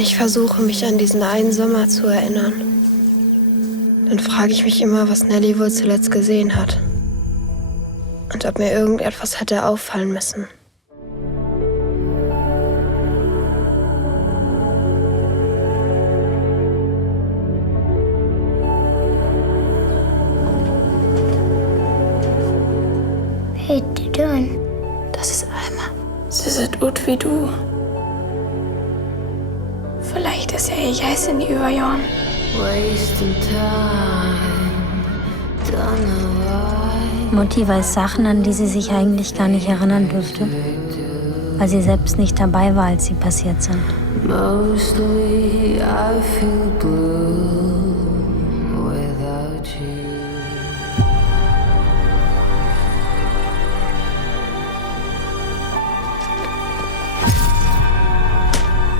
Wenn ich versuche, mich an diesen einen Sommer zu erinnern, dann frage ich mich immer, was Nelly wohl zuletzt gesehen hat. Und ob mir irgendetwas hätte auffallen müssen. Hey, what you doing? Das ist Alma. Sie sieht gut wie du. Vielleicht ist ja ihr Jäsin überjahren. Mutti weiß Sachen, an die sie sich eigentlich gar nicht erinnern dürfte, weil sie selbst nicht dabei war, als sie passiert sind. Mostly I feel blue without you.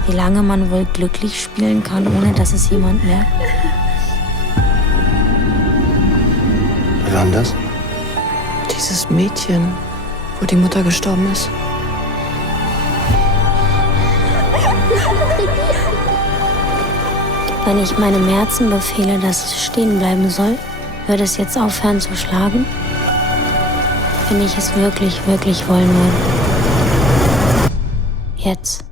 Wie lange man wohl glücklich spielen kann, ohne dass es jemand merkt. Wer war denn das? Dieses Mädchen, wo die Mutter gestorben ist. Wenn ich meinem Herzen befehle, dass es stehen bleiben soll, würde es jetzt aufhören zu schlagen? Wenn ich es wirklich, wirklich wollen würde. Jetzt.